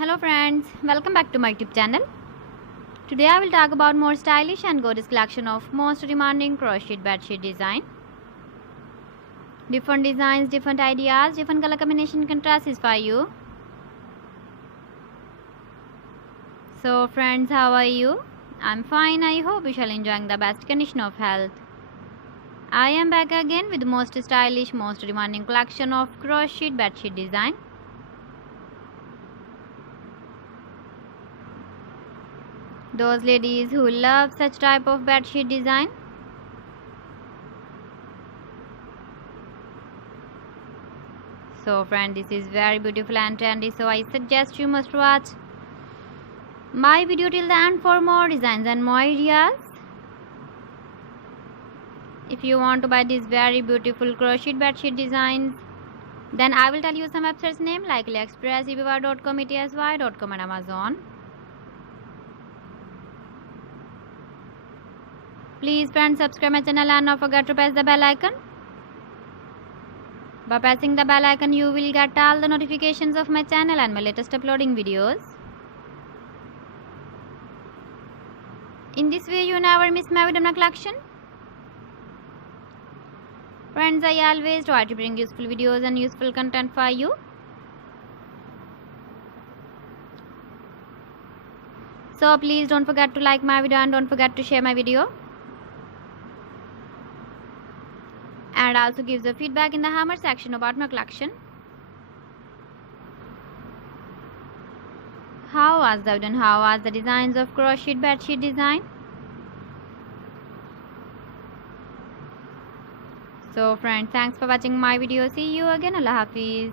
Hello friends, welcome back to my YouTube channel. Today I will talk about more stylish and gorgeous collection of most demanding crocheted bedsheet design. Different designs, different ideas, different color combination contrasts for you. So friends, how are you? I'm fine. I hope you shall enjoying the best condition of health. I am back again with the most stylish, most demanding collection of crocheted bedsheet design. Those ladies who love such type of bedsheet design. So friend, this is very beautiful and trendy, so I suggest you must watch my video till the end for more designs and more ideas. If you want to buy these very beautiful crochet bedsheet designs, then I will tell you some websites name like AliExpress, eBay.com, ETSY.com and Amazon. Please friends, subscribe my channel and don't forget to press the bell icon. By pressing the bell icon, you will get all the notifications of my channel and my latest uploading videos. In this way, you never miss my video collection. Friends, I always try to bring useful videos and useful content for you. So please don't forget to like my video and don't forget to share my video. And also give the feedback in the hammer section about my collection. How was the video and how was the designs of crochet bedsheet design? So friends, thanks for watching my video. See you again. Allah Hafiz.